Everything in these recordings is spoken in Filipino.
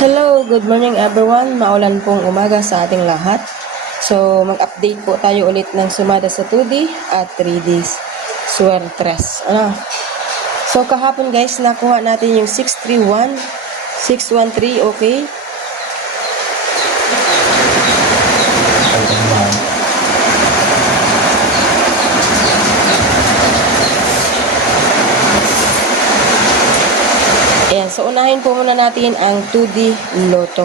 Hello, good morning everyone. Maulan pong umaga sa ating lahat. So, mag-update po tayo ulit ng sumada sa 2D at 3D Suertres. Ano? So, kahapon guys, nakuha natin yung 631, 613, okay? Ayan, unahin po muna natin ang 2D Lotto.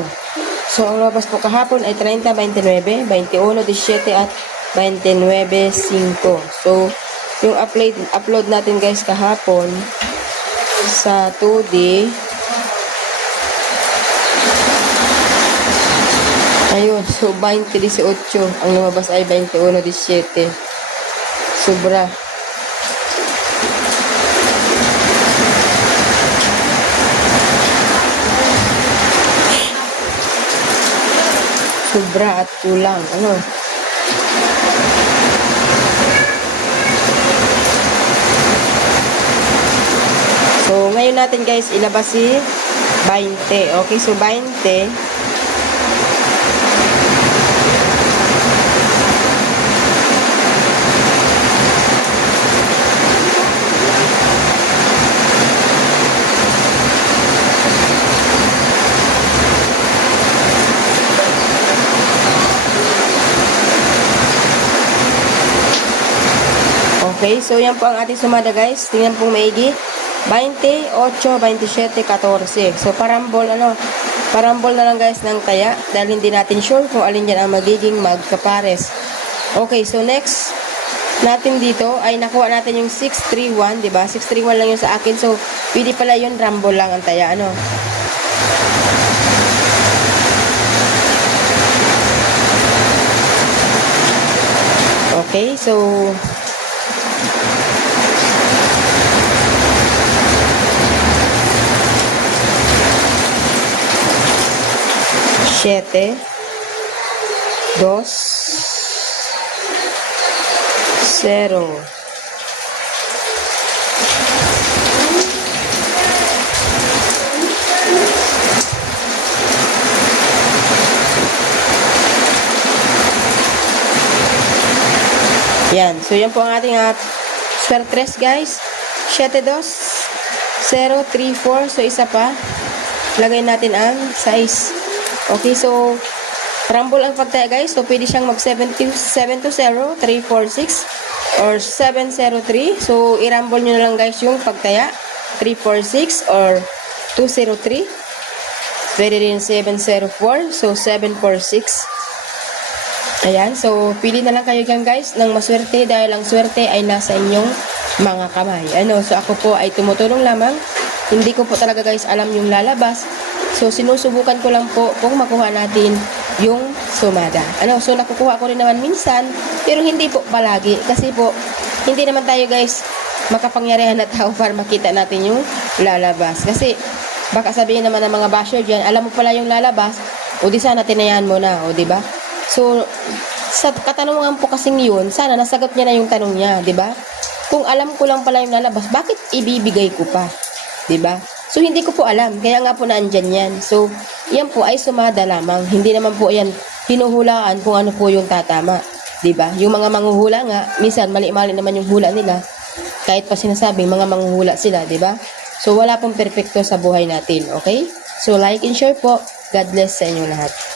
So, ang labas po kahapon ay 30, 29, 21, 17 at 29, 5. So, yung upload, upload natin guys kahapon sa 2D Ayun, so 20, 18. Ang lumabas ay 21, 17. Sobra. Sobra at kulang. Ano? So, ngayon natin guys, ilabas si 20. Okay, so 20. Okay, so yan po ang ating sumada guys. Tingnan pong maigi. 20, 8, 27, 14. So parambol ano, parambol na lang guys ng taya dahil hindi natin sure kung alin yan ang magiging magkapares. Okay, so next natin dito ay nakuha natin yung 631, di ba? 631 lang yung sa akin. So pwede pala yun, rumble lang ang taya ano. Okay, so siete, dos, cero. Yan. So, yan po ang ating at square tres, guys. 7, 2, 0, 3, 4. So, isa pa. Lagay natin ang size. Okay, so, rumble ang pagtaya, guys. So, pwede siyang mag 7 to 7 to 0, 3, 4, 6, or 7, 0, 3. So, i-rumble nyo na lang, guys, yung pagtaya. 3, 4, 6, or 2, 0, 3. Pwede rin 7, 0, 4. So, 7, 4, 6. Ayan, so pili na lang kayo dyan guys ng maswerte dahil ang swerte ay nasa inyong mga kamay. Ano, so ako po ay tumutulong lamang. Hindi ko po talaga guys alam yung lalabas. So sinusubukan ko lang po kung makuha natin yung sumada. Ano, so nakukuha ko rin naman minsan, pero hindi po palagi. Kasi po, hindi naman tayo guys makapangyarihan na tao para makita natin yung lalabas. Kasi baka sabihin naman ng mga basher dyan, alam mo pala yung lalabas, o di sana tinayan mo na, o di ba? So, sa katanungan po kasing yun, sana nasagot niya na yung tanong niya, di ba? Kung alam ko lang pala yung lalabas, bakit ibibigay ko pa? Di ba? So, hindi ko po alam. Kaya nga po naandyan yan. So, yan po ay sumada lamang. Hindi naman po yan hinuhulaan kung ano po yung tatama. Ba? Yung mga manghuhula nga, minsan mali-mali naman yung hula nila. Kahit pa sinasabing mga manghuhula sila, ba? So, wala pong perpekto sa buhay natin. Okay? So, like and share po. God bless sa inyo lahat.